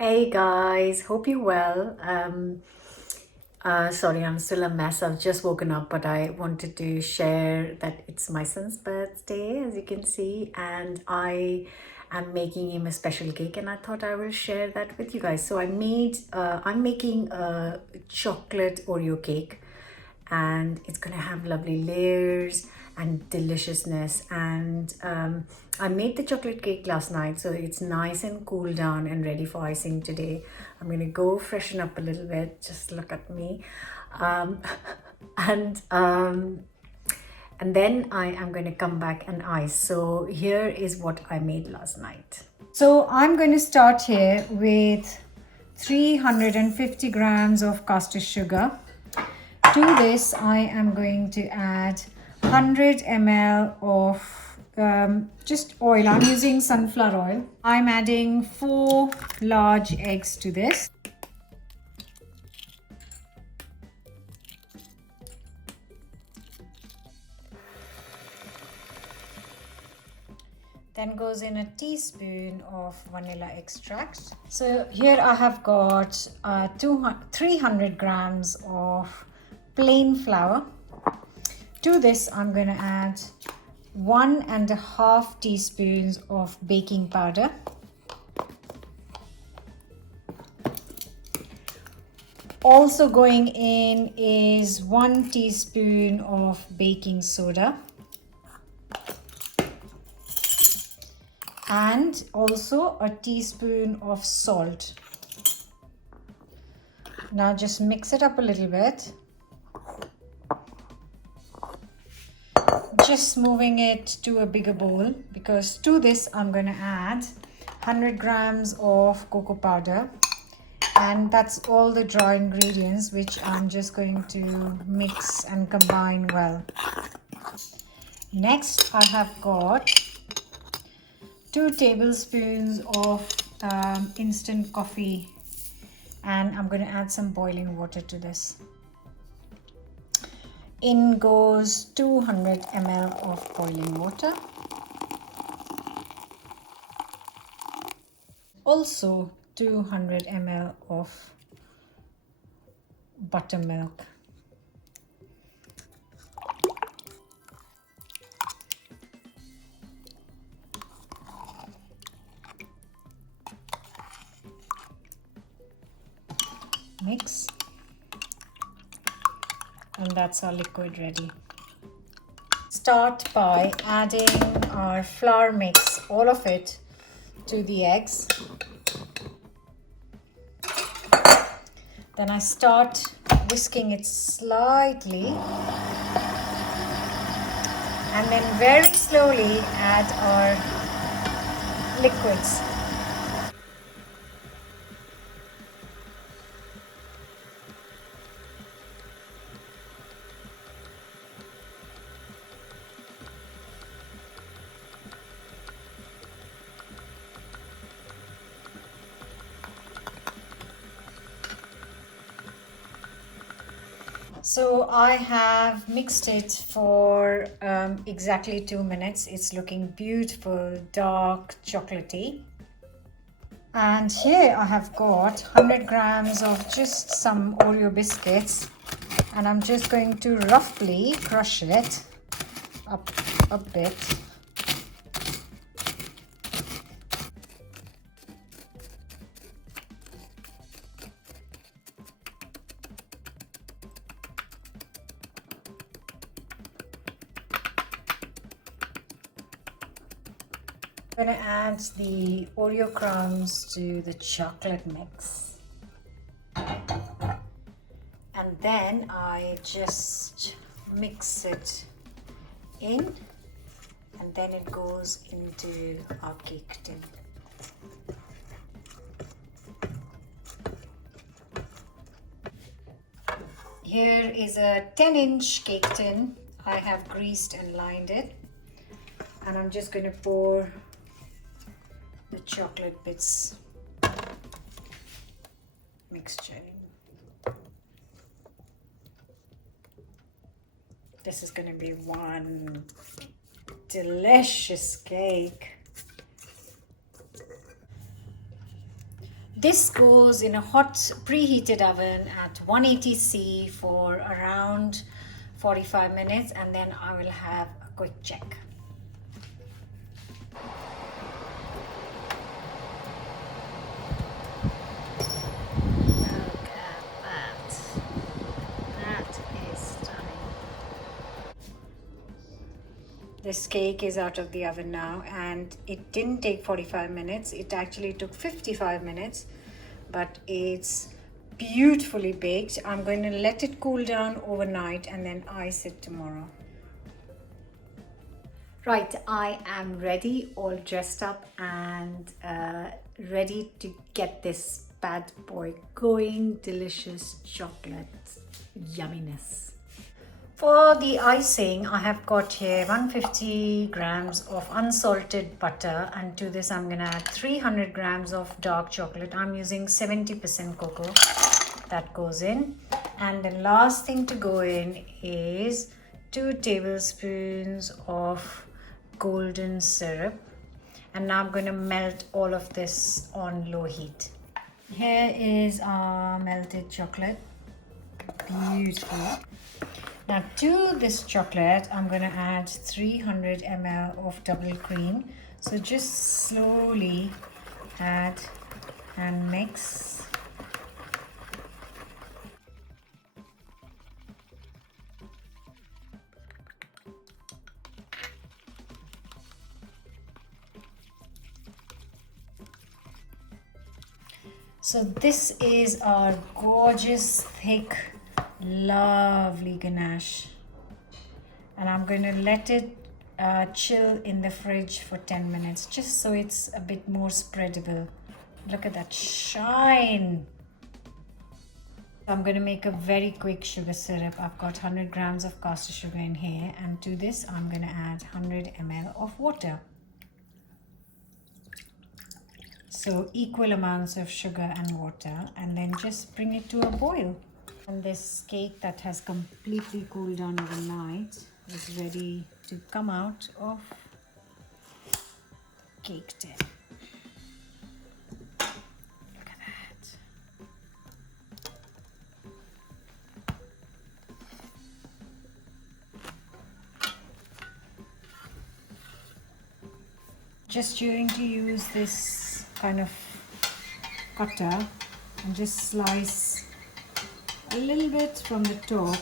Hey guys, hope you're well. Sorry, I'm still a mess. I've just woken up, but I wanted to share that it's my son's birthday, as you can see, and I am making him a special cake, and I thought I will share that with you guys. So I'm making a chocolate Oreo cake, and it's gonna have lovely layers and deliciousness. And I made the chocolate cake last night, so it's nice and cool down and ready for icing today. I'm gonna go freshen up a little bit. Just look at me. um, and um, and then I am going to come back and ice. So here is what I made last night. So I'm going to start here with 350 grams of caster sugar. To this, I am going to add 100 ml of just oil. I'm using sunflower oil. I'm adding 4 large eggs to this. Then goes in a teaspoon of vanilla extract. So here I have got 300 grams of plain flour. To this I'm going to add 1.5 teaspoons of baking powder. Also going in is 1 teaspoon of baking soda. And also a teaspoon of salt. Now just mix it up a little bit. Just moving it to a bigger bowl, because to this I'm going to add 100 grams of cocoa powder. And that's all the dry ingredients which I'm just going to mix and combine well. Next I have got 2 tablespoons of instant coffee, and I'm going to add some boiling water to this. In goes 200 ml of boiling water. Also 200 ml of buttermilk. Mix, and that's our liquid ready. Start by adding our flour mix, all of it, to the eggs. Then I start whisking it slightly, and then very slowly add our liquids. So I have mixed it for exactly 2 minutes. It's looking beautiful, dark, chocolatey. And here I have got 100 grams of just some Oreo biscuits, and I'm just going to roughly crush it up a bit. I'm going to add the Oreo crumbs to the chocolate mix. And then I just mix it in, and then it goes into our cake tin. Here is a 10-inch cake tin. I have greased and lined it, and I'm just going to pour the chocolate bits mixture in. This is going to be one delicious cake. This goes in a hot preheated oven at 180°C for around 45 minutes, and then I will have a quick check. Look at that. That is stunning. This cake is out of the oven now, and it didn't take 45 minutes. It actually took 55 minutes, but it's beautifully baked. I'm going to let it cool down overnight and then ice it tomorrow. Right, I am ready, all dressed up and ready to get this bad boy going. Delicious chocolate yumminess. For the icing, I have got here 150 grams of unsalted butter, and to this I'm going to add 300 grams of dark chocolate. I'm using 70% cocoa. That goes in. And the last thing to go in is 2 tablespoons of golden syrup. And now I'm going to melt all of this on low heat. Here is our melted chocolate. Beautiful. Now to this chocolate, I'm going to add 300 ml of double cream. So just slowly add and mix. So this is our gorgeous, thick, lovely ganache, and I'm going to let it chill in the fridge for 10 minutes just so it's a bit more spreadable. Look at that shine. I'm going to make a very quick sugar syrup. I've got 100 grams of caster sugar in here, and to this I'm going to add 100 ml of water. So equal amounts of sugar and water, and then just bring it to a boil. And this cake that has completely cooled down overnight is ready to come out of cake tin. Look at that. Just going to use this kind of cutter and just slice a little bit from the top.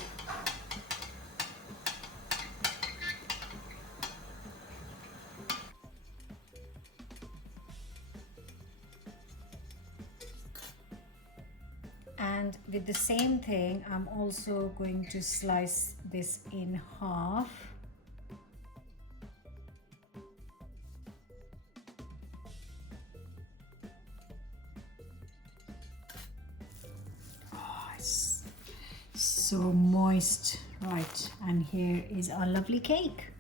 And with the same thing, I'm also going to slice this in half. So moist. Right, and here is our lovely cake.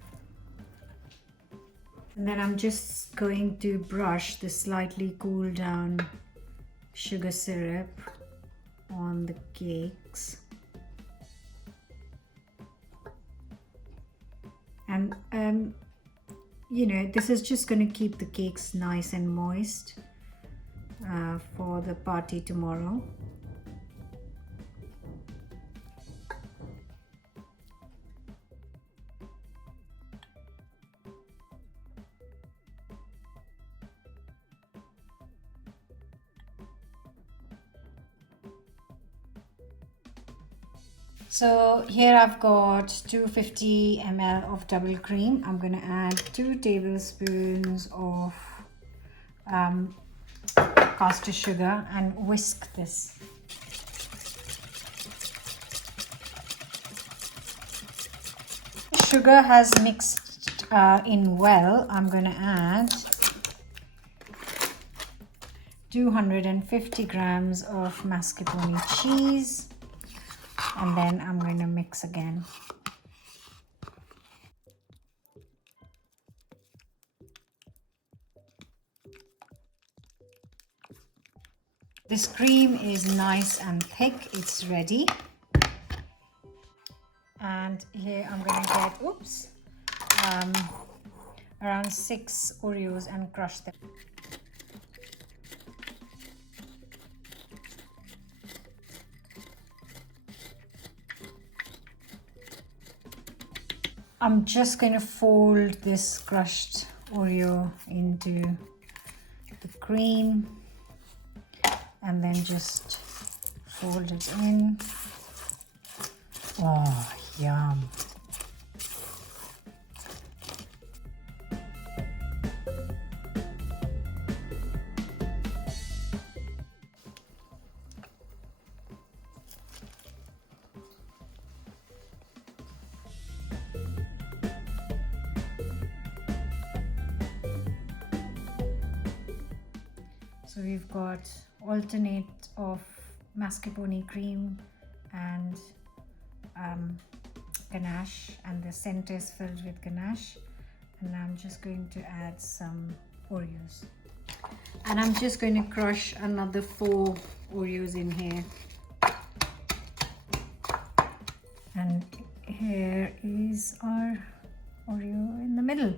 And then I'm just going to brush the slightly cooled down sugar syrup on the cakes. And you know, this is just going to keep the cakes nice and moist for the party tomorrow. So here I've got 250 ml of double cream. I'm going to add 2 tablespoons of caster sugar and whisk this. Sugar has mixed in well. I'm going to add 250 grams of mascarpone cheese. And then I'm going to mix again. This cream is nice and thick. It's ready. And here I'm going to get, around 6 Oreos and crush them. I'm just going to fold this crushed Oreo into the cream and then just fold it in. Oh, yum. So we've got alternate of mascarpone cream and ganache, and the center is filled with ganache, and I'm just going to add some Oreos, and I'm just going to crush another 4 Oreos in here, and here is our Oreo in the middle.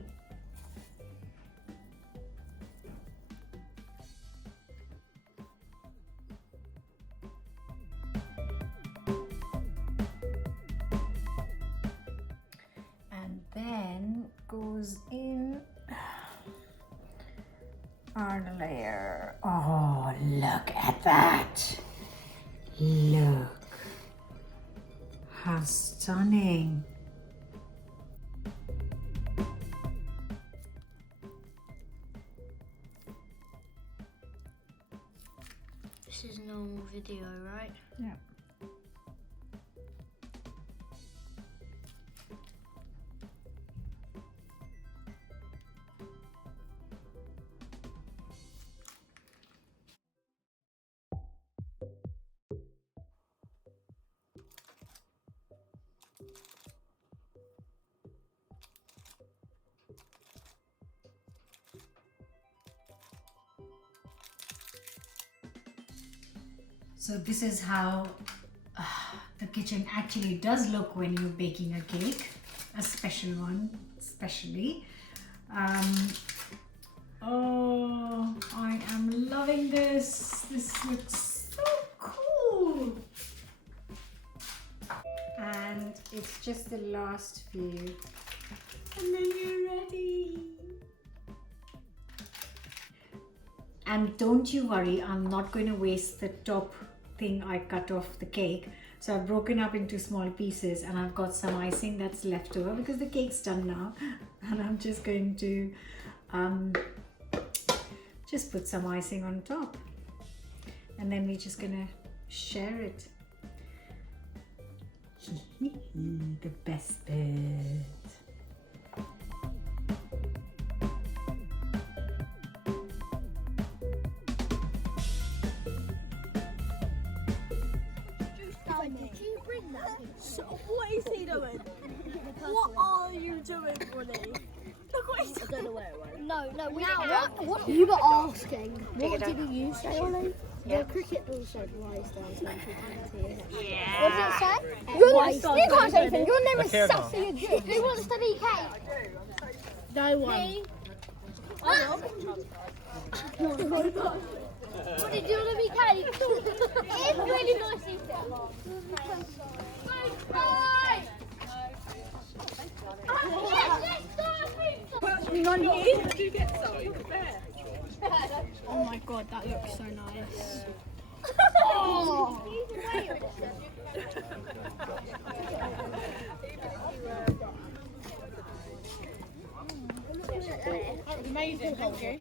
Then goes in our layer. Oh, look at that. Look. How stunning. This is a normal video, right? Yeah. So this is how the kitchen actually does look when you're baking a cake, a special one especially. Oh, I am loving this. This looks so cool. And it's just the last few. And then you're ready. And don't you worry, I'm not going to waste the top thing I cut off the cake. So I've broken up into small pieces, and I've got some icing that's left over because the cake's done now. And I'm just going to just put some icing on top. And then we're just going to share it. The best bit. Did you bring that? So, what is he doing? What are you doing, Ronnie? Look what he's doing. I don't know where it went. No, we what you were asking. What did you say, Ronnie? The cricket ball said rise down 2020. Yeah. What did it say? You can't say anything. Your name is Sassy Jig. Who wants to be cake? No one. Me. What did you want to be cake? It's really nice eating. Bye! Did you get some? Oh my god, that looks so nice. Oh. Amazing, thank you.